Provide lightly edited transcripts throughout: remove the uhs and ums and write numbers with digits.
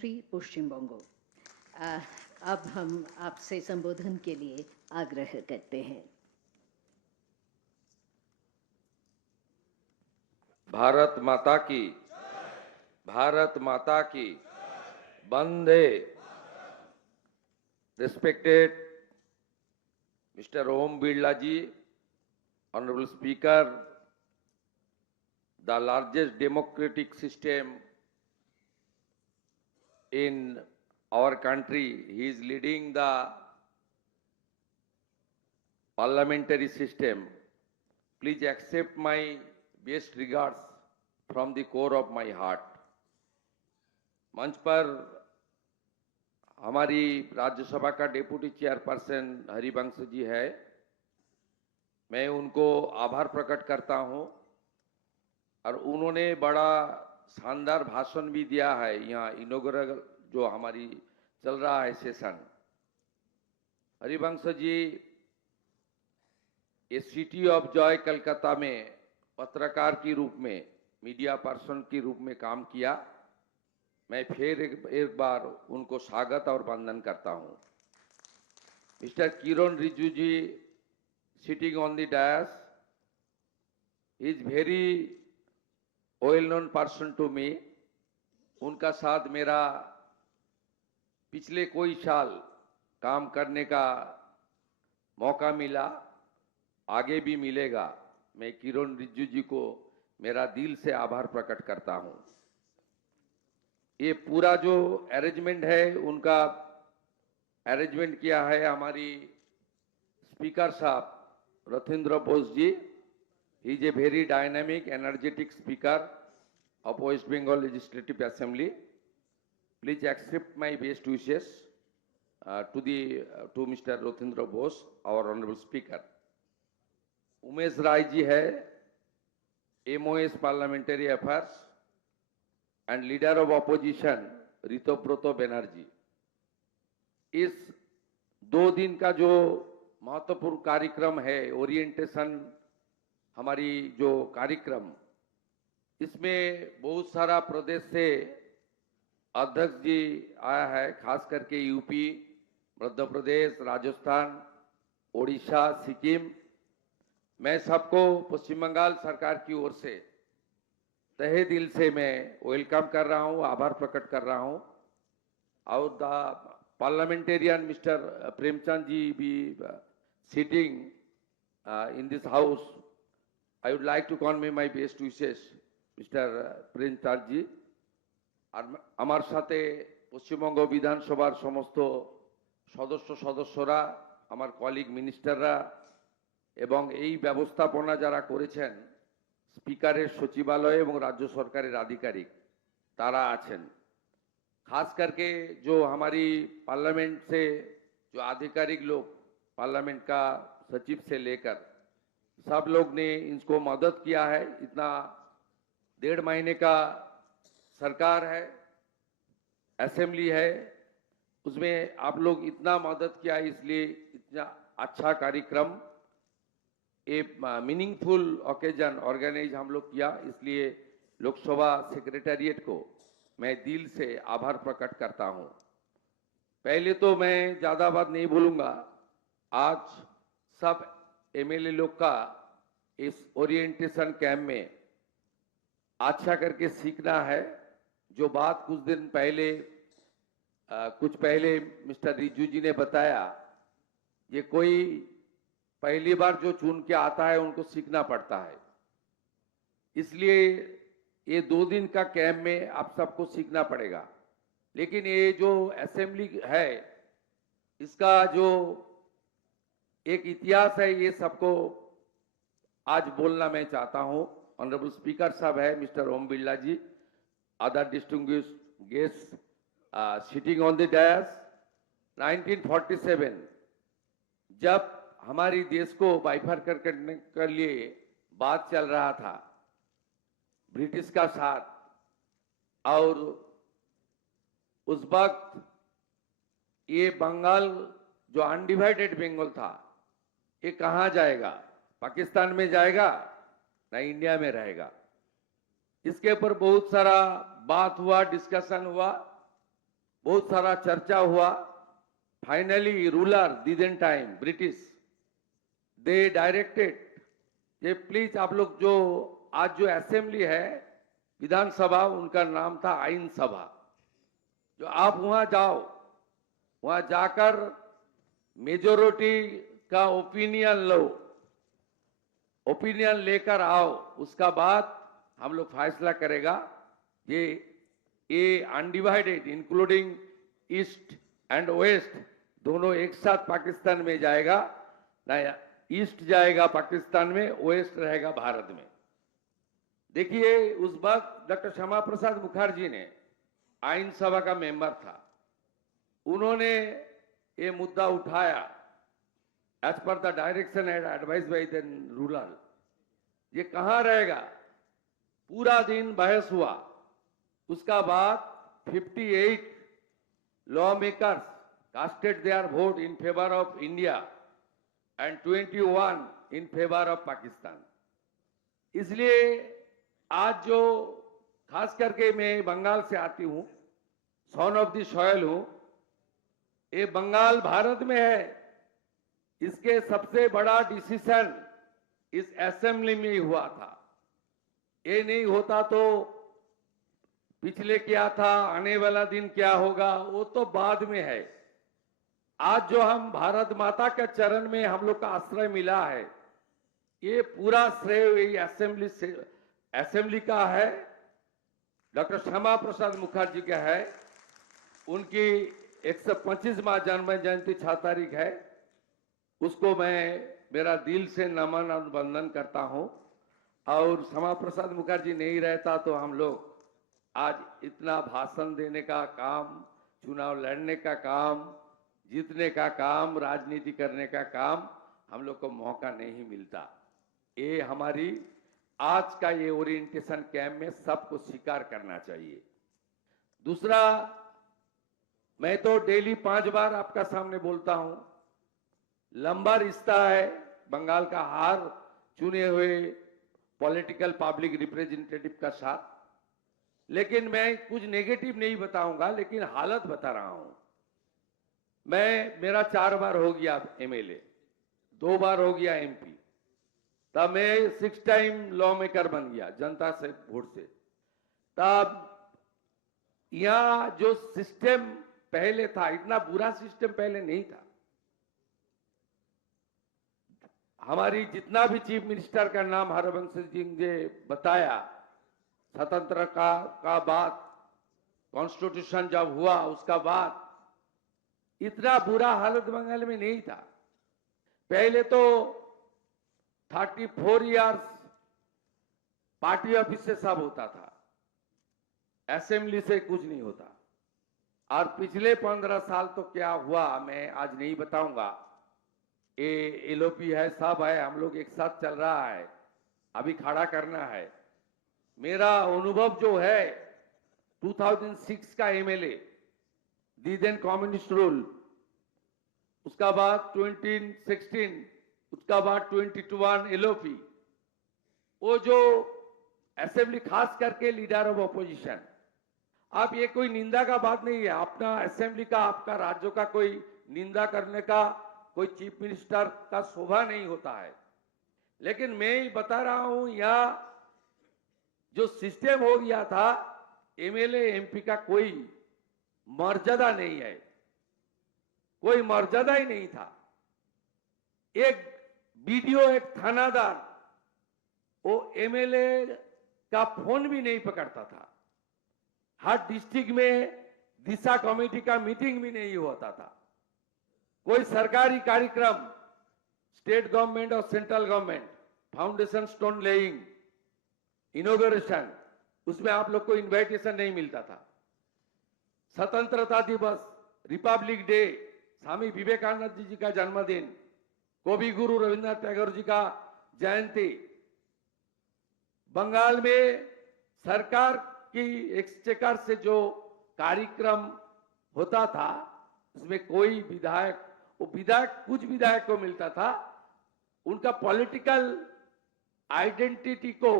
श्री पश्चिम बंगो। अब हम आपसे संबोधन के लिए आग्रह करते हैं। भारत माता की, भारत माता की, वंदे। Respected Mr. Om Birla ji, Honorable Speaker, the largest democratic system in our country, he is leading the parliamentary system. Please accept my best regards from the core of my heart. मंच पर हमारी राज्यसभा का deputy chairperson Harivansh ji है। मैं उनको आभार प्रकट करता हूं और उन्होंने बड़ा शानदार भाषण भी दिया है। यहाँ इनॉग्रेशन जो हमारी चल रहा है सेशन, हरिवंश जी ये सिटी ऑफ जॉय कलकत्ता में पत्रकार के रूप में, मीडिया पर्सन के रूप में काम किया। मैं फिर एक बार उनको स्वागत और वंदन करता हूं। Mister Kiran Rijiju ji sitting on the dais, is very well known person to me. उनका साथ मेरा पिछले कोई साल काम करने का मौका मिला, आगे भी मिलेगा। मैं किरण रिजिजू जी को मेरा दिल से आभार प्रकट करता हूं। ये पूरा जो अरेंजमेंट है, उनका अरेंजमेंट किया है हमारी स्पीकर साहब Rathindra Bose ji. He is a very dynamic energetic speaker of West Bengal Legislative Assembly. Please accept my best wishes to Mr. Rothindra Bose, our Honorable Speaker. Umesh Rai ji है, MOS Parliamentary Affairs and Leader of Opposition Ritabrata Banerjee. इस 2 दिन का जो महत्वपूर्ण कार्यक्रम है, orientation हमारी जो कार्यक्रम, इसमें बहुत सारा प्रदेश से अध्यक्ष जी आया है, खास करके यूपी, मध्य प्रदेश, राजस्थान, ओडिशा, सिक्किम। मैं सबको पश्चिम बंगाल सरकार की ओर से तहे दिल से मैं वेलकम कर रहा हूं, आभार प्रकट कर रहा हूं। और the parliamentarian mister Premchand ji भी sitting in this house, I would like to convey my best wishes mister Premchand ji. আর আমার সাথে পশ্চিমবঙ্গ বিধানসভার সমস্ত সদস্যরা, আমার কলিগ মিনিস্টাররা এবং এই ব্যবস্থাপনা যারা করেছেন, স্পিকারের সচিবালয় এবং রাজ্য সরকারের আধিকারিক তারা আছেন। खास करके जो हमारी पार्लियामेंट से जो आधिकारिक लोग, पार्लियामेंट का सचिव से लेकर सब लोग ने इनको मदद किया है। इतना 1.5 महीने का सरकार है, असेंबली है, उसमें आप लोग इतना मदद किया, इसलिए इतना अच्छा कार्यक्रम, एक मीनिंगफुल ओकेजन ऑर्गेनाइज हम लोग किया। इसलिए लोकसभा सेक्रेटेरिएट को मैं दिल से आभार प्रकट करता हूं। पहले तो मैं ज्यादा बात नहीं बोलूंगा। आज सब MLA लोग का इस ओरिएंटेशन कैंप में अच्छा करके सीखना है। जो बात कुछ दिन पहले कुछ पहले मिस्टर रिजिजू जी ने बताया, ये कोई पहली बार जो चुन के आता है उनको सीखना पड़ता है। इसलिए ये 2 दिन का कैंप में आप सबको सीखना पड़ेगा। लेकिन ये जो असेंबली है, इसका जो एक इतिहास है, ये सबको आज बोलना मैं चाहता हूं। ऑनरेबल स्पीकर साहब है mister Om Birla ji, other distinguished guest sitting on the dais. 1947 जब हमारी देश को बाइफरकेट करने के लिए बात चल रहा था ब्रिटिश का साथ, और उस वक्त ये बंगाल जो अनडिवाइडेड बंगाल था, ये कहां जाएगा? पाकिस्तान में जाएगा ना इंडिया में रहेगा? इसके ऊपर बहुत सारा बात हुआ, डिस्कशन हुआ। बहुत सारा चर्चा हुआ. Finally ruler didn't time British they directed ये प्लीज आप लोग जो आज जो असेंबली है विधानसभा उनका नाम था आइन सभा. जो आप वहां जाओ, वहां जाकर मेजोरिटी का ओपिनियन लो, ओपिनियन लेकर आओ, उसका बाद हम लोग फैसला करेगा. ये undivided including east and west दोनों एक साथ पाकिस्तान में जाएगा ना. ईस्ट जाएगा पाकिस्तान में, वेस्ट रहेगा भारत में. देखिए उस वक्त डॉक्टर श्यामा प्रसाद मुखर्जी ने आइन सभा का मेंबर था. उन्होंने ये मुद्दा उठाया as per the direction and advice by the ruler. ये कहां रहेगा, पूरा दिन बहस हुआ. उसका बाद 58 law makers casted their vote in favour of India and 21 in favour of Pakistan. इसलिए आज जो खास करके मैं बंगाल से आती हूं, सन ऑफ द सॉयल हूं, ये बंगाल भारत में है. इसके सबसे बड़ा डिसीजन इस असेंबली में ही हुआ था. ये नहीं होता तो पिछले क्या था, आने वाला दिन क्या होगा, वो तो बाद में है. आज जो हम भारत माता के चरण में हम लोग का आश्रय मिला है, ये पूरा श्रेय असेंबली का है, डॉक्टर श्यामा प्रसाद मुखर्जी का है. उनकी 125वां जन्म जयंती 6 तारीख है. उसको मैं मेरा दिल से नमन और वंदन करता हूं. और श्यामा प्रसाद मुखर्जी नहीं रहता तो हम लोग आज इतना भाषण देने का काम, चुनाव लड़ने का काम, जीतने का काम, राजनीति करने का काम हम लोग को मौका नहीं मिलता. ये हमारी आज का ये ओरिएंटेशन कैंप में सबको स्वीकार करना चाहिए. दूसरा, मैं तो डेली 5 बार आपका सामने बोलता हूं. लंबा रिश्ता है बंगाल का हर चुने हुए पॉलिटिकल पब्लिक रिप्रेजेंटेटिव का साथ. लेकिन मैं कुछ नेगेटिव नहीं बताऊंगा, लेकिन हालत बता रहा हूं. मेरा 4 बार हो गया एमएलए, 2 बार हो गया एमपी, तब मैं 6 टाइम लॉ मेकर बन गया जनता से वोट से. तब यहां जो सिस्टम पहले था, इतना बुरा सिस्टम पहले नहीं था. हमारी जितना भी चीफ मिनिस्टर का नाम हरवंश जी ने बताया, स्वतंत्र का बाद कॉन्स्टिट्यूशन जब हुआ उसका बाद इतना बुरा हालत बंगाल में नहीं था. पहले तो 34 इयर्स पार्टी ऑफिस से सब होता था, असेंबली से कुछ नहीं होता. और पिछले 15 साल तो क्या हुआ मैं आज नहीं बताऊंगा. ये एलओपी है, सब है, हम लोग एक साथ चल रहा है, अभी खड़ा करना है. मेरा अनुभव जो है 2006 का एमएलए, दी देन कम्युनिस्ट रूल, उसका बाद 2016, उसका बाद 2021 एलओपी. वो जो असेंबली खास करके लीडर ऑफ ऑपोजिशन, आप ये कोई निंदा का बात नहीं है. अपना असेंबली का, आपका राज्यों का कोई निंदा करने का कोई चीफ मिनिस्टर का शोभा नहीं होता है. लेकिन मैं बता रहा हूं, यहां जो सिस्टम हो गया था, एमएलए एमपी का कोई मर्यादा नहीं है, कोई मर्यादा ही नहीं था. एक बीडीओ, एक थानादार, वो एमएलए का फोन भी नहीं पकड़ता था. हर डिस्ट्रिक्ट में दिशा कमेटी का मीटिंग भी नहीं होता था. कोई सरकारी कार्यक्रम, स्टेट गवर्नमेंट और central government, foundation stone laying, inauguration, उसमें आप लोग को इनविटेशन नहीं मिलता था. स्वतंत्रता दिवस, रिपब्लिक डे, स्वामी विवेकानंद जी का जन्मदिन, कवि गुरु रविन्द्रनाथ टैगोर जी का जयंती, बंगाल में सरकार की एक्सचेकर से जो कार्यक्रम होता था, उसमें कोई विधायक, वो विधायक कुछ विधायक को मिलता था, उनका पॉलिटिकल आइडेंटिटी को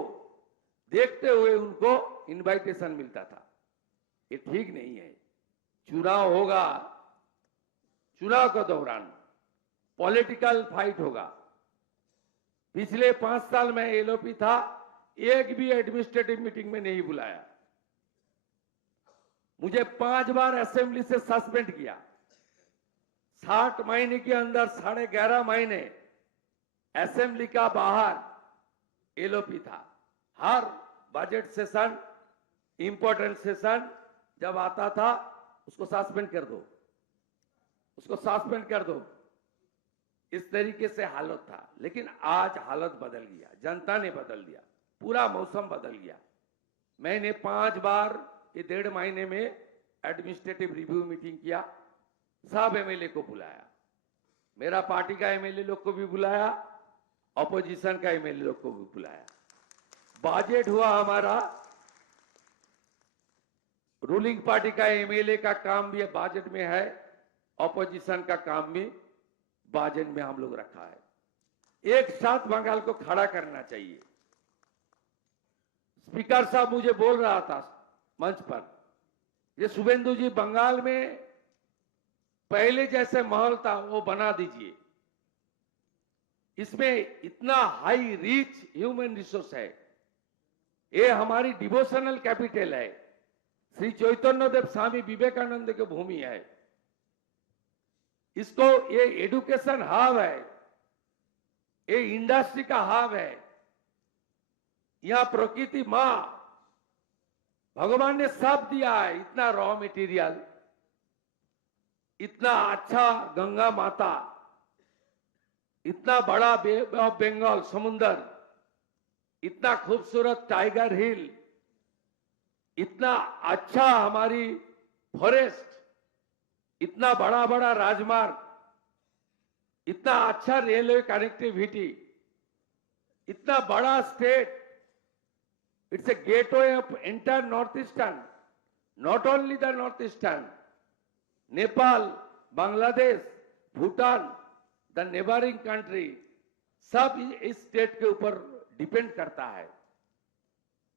देखते हुए उनको इनविटेशन मिलता था. ये ठीक नहीं है. चुनाव होगा, चुनाव के दौरान पॉलिटिकल फाइट होगा। पिछले 5 साल में एलओपी था, एक भी एडमिनिस्ट्रेटिव मीटिंग में नहीं बुलाया। मुझे 5 बार असेंबली से सस्पेंड किया। 60 महीने के अंदर 11.5 महीने असेंबली का बाहर एलओपी था। हर बजट सेशन, इंपॉर्टेंट सेशन जब आता था, उसको सस्पेंड कर दो, उसको सस्पेंड कर दो। इस तरीके से हालत था। लेकिन आज हालत बदल गया, जनता ने बदल दिया, पूरा मौसम बदल गया। मैंने 5 बार ये 1.5 महीने में एडमिनिस्ट्रेटिव रिव्यू मीटिंग किया, सब एमएलए को बुलाया, मेरा पार्टी का एमएलए लोग को भी बुलाया, ऑपोजिशन का एमएलए लोग को भी बुलाया। बजट हुआ हमारा, रूलिंग पार्टी का एमएलए का काम भी बजट में है, ऑपोजिशन का काम भी बजट में हम लोग रखा है। एक साथ बंगाल को खड़ा करना चाहिए। स्पीकर साहब मुझे बोल रहा था मंच पर, ये शुभेंदु जी बंगाल में पहले जैसे माहौल था वो बना दीजिए। इसमें इतना हाई रीच ह्यूमन रिसोर्स है, ये हमारी डिवोशनल कैपिटल है, श्री चैतन्य देव स्वामी विवेकानंद की भूमि है। इसको ये एजुकेशन हब है, ये इंडस्ट्री का हब है। यहां प्रकृति मां भगवान ने सब दिया है, इतना रॉ मटेरियल, इतना अच्छा गंगा माता, इतना बड़ा बे ऑफ बंगाल समुंदर, इतना खूबसूरत टाइगर हिल, इतना अच्छा हमारी फॉरेस्ट, इतना बड़ा बड़ा राजमार्ग, इतना अच्छा रेलवे कनेक्टिविटी, इतना बड़ा state. It's a gateway of entire north eastern, not only the north eastern, Nepal, Bangladesh, Bhutan, the neighbouring country, सब इस स्टेट के ऊपर डिपेंड करता है।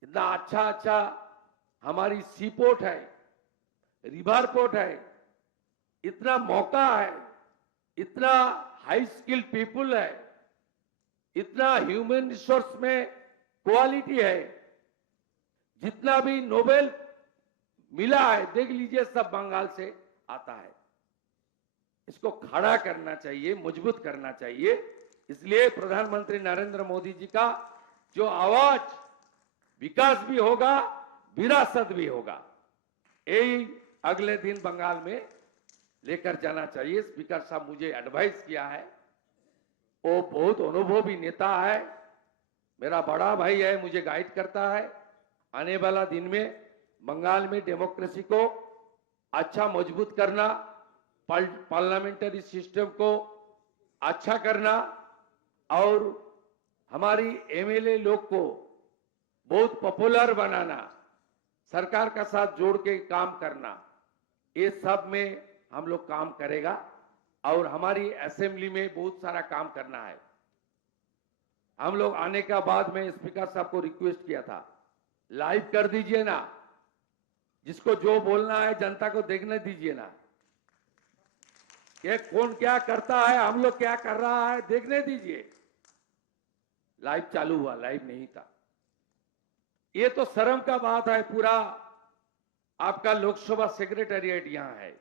इतना अच्छा अच्छा हमारी सी पोर्ट है, रिवर पोर्ट है, इतना मौका है, इतना हाई स्किल्ड पीपुल है, इतना ह्यूमन रिसोर्स में क्वालिटी है। जितना भी नोबेल मिला है देख लीजिए, सब बंगाल से आता है। इसको खड़ा करना चाहिए, मजबूत करना चाहिए। इसलिए प्रधानमंत्री नरेंद्र मोदी जी का जो आवाज, विकास भी होगा, विरासत भी होगा, यही अगले दिन बंगाल में लेकर जाना चाहिए। स्पीकर साहब मुझे एडवाइस किया है, वो बहुत अनुभवी नेता है, मेरा बड़ा भाई है, मुझे गाइड करता है। आने वाला दिन में बंगाल में डेमोक्रेसी को अच्छा मजबूत करना, पार्लियामेंट्री सिस्टम को अच्छा करना और हमारी एमएलए लोग को बहुत पॉपुलर बनाना, सरकार का साथ जोड़ के काम करना, ये सब में हम लोग काम करेगा। और हमारी असेंबली में बहुत सारा काम करना है। हम लोग आने का बाद में स्पीकर साहब को रिक्वेस्ट किया था, लाइव कर दीजिए ना, जिसको जो बोलना है जनता को देखने दीजिए ना, ये कौन क्या करता है, हम लोग क्या कर रहा है, देखने दीजिए। लाइव चालू हुआ, लाइव नहीं था। ये तो शर्म का बात है। पूरा आपका लोकसभा सेक्रेटेरिएट यहां है,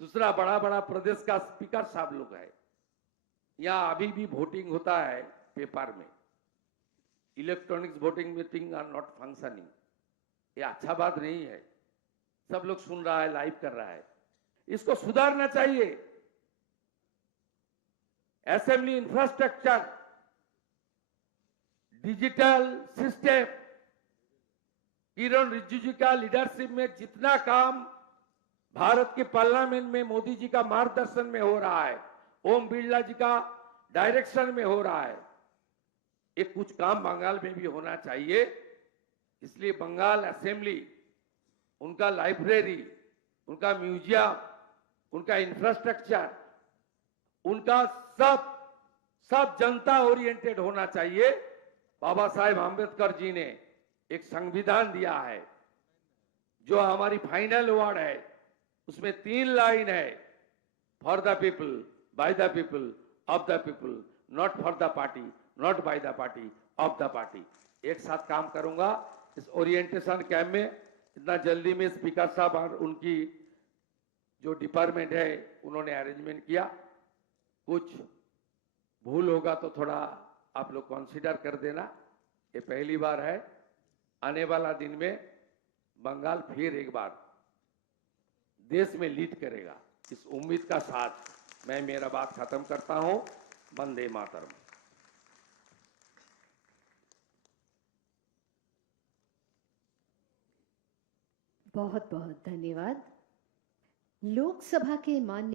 दूसरा बड़ा बड़ा प्रदेश का स्पीकर साहब लोग है, यहां अभी भी वोटिंग होता है पेपर में, इलेक्ट्रॉनिक्स वोटिंग में थिंग आर नॉट फंक्शनिंग। ये अच्छा बात नहीं है। सब लोग सुन रहा है, लाइव कर रहा है, इसको सुधारना चाहिए। असेंबली इंफ्रास्ट्रक्चर, डिजिटल सिस्टम, किरण रिजिजू का लीडरशिप में जितना काम भारत के पार्लियामेंट में मोदी जी का मार्गदर्शन में हो रहा है, ओम बिरला जी का डायरेक्शन में हो रहा है, ये कुछ काम बंगाल में भी होना चाहिए। इसलिए बंगाल असेंबली, उनका लाइब्रेरी, उनका म्यूजियम, उनका इंफ्रास्ट्रक्चर, उनका सब जनता ओरिएंटेड होना चाहिए। बाबा साहेब आंबेडकर जी ने एक संविधान दिया है, जो हमारी फाइनल वर्ड है, उसमें 3 लाइन है, for the people, by the people, of the people, not for the party, not by the party, of the party. एक साथ काम करूंगा इस ओरिएंटेशन कैंप में। इतना जल्दी में स्पीकर साहब और उनकी जो डिपार्टमेंट है उन्होंने अरेंजमेंट किया। कुछ भूल होगा तो थोड़ा आप लोग कंसीडर कर देना। ये पहली बार है, आने वाला दिन में बंगाल फिर एक बार देश में लीड करेगा, इस उम्मीद का साथ मैं मेरा बात खत्म करता हूं। वंदे मातरम। बहुत बहुत धन्यवाद। लोकसभा के माननीय